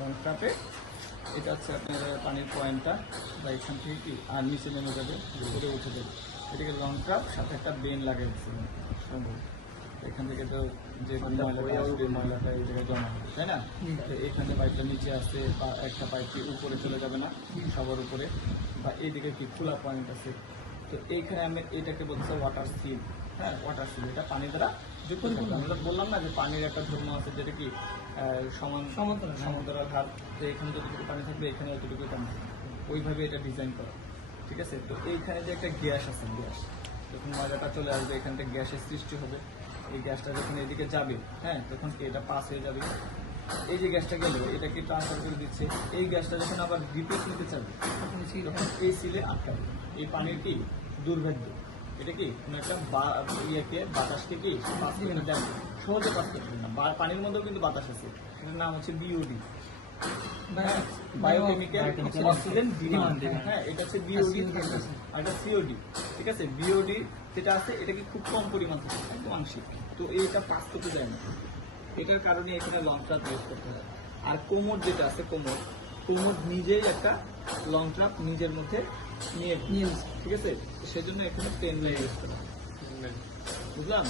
Long ট্রাপে এটা হচ্ছে আপনার পানির পয়েন্টটা বা এখান থেকে কি আর নিচে নেমে যাবে, উপরে উঠে যাবে। এটাকে লং ট্রাপ, সাথে একটা বেন লাগাই দিচ্ছিলেন সম্ভব। এখান থেকে তো যে ময়লাটা এই জায়গায় জমা হবে, তাই না? তো এখানে পাইপটা নিচে আসছে, বা একটা পাইপ কি উপরে চলে যাবে না সবার উপরে, বা এইদিকে কি খোলা পয়েন্ট আছে। তো এইখানে আমি এটাকে বলছে ওয়াটার সিল। হ্যাঁ, ওয়াটার সিল, এটা পানি দ্বারা যুক্ত থাকবে। আমরা বললাম না যে পানির একটা ধর্ম আছে, যেটা কি সমান্তরাল হার। তো এখানে যতটুকু পানি থাকবে এখানে অতটুকু পানি থাকবে, ওইভাবে এটা ডিজাইন করা। ঠিক আছে? তো এইখানে যে একটা গ্যাস আছে, গ্যাস যখন ময়লাটা চলে আসবে এখান থেকে গ্যাসের সৃষ্টি হবে। এই গ্যাসটা যখন এদিকে যাবে, হ্যাঁ, তখন কি এটা পাস হয়ে যাবে। এই যে গ্যাসটা গেল, এটাকে ট্রান্সফার করে দিচ্ছে। এই গ্যাসটা যখন আবার রিপিট নিতে চাবে, তখন এই সিলে আটকাবে। এই পানির কি দুর্ভাগ্য, এটা কি কোনো একটা ইয়েকে, বাতাসকে কি পাস করতে দেয়, সহজে পাস করতে না। পানির মধ্যেও কিন্তু বাতাস আছে, এটার নাম হচ্ছে বিওডি, বায়োকেমিক্যাল অক্সিজেন ডিমান্ড। হ্যাঁ, এটা হচ্ছে বিওডি আর এটা সিওডি। ঠিক আছে? বিওডি যেটা আছে এটা কি খুব কম পরিমাণ থাকে, একদম আংশিক। তো এইটা পাস করতে যায় না, এটার কারণে এখানে লং ট্রাপ ইউজ করতে হয়। আর কোমর যেটা আছে, কোমর নিজেই একটা লং ট্রাপ নিজের মধ্যে নিয়ে, ঠিক আছে? সেজন্য এখানে পেন লাইন ইউজ করা। বুঝলাম?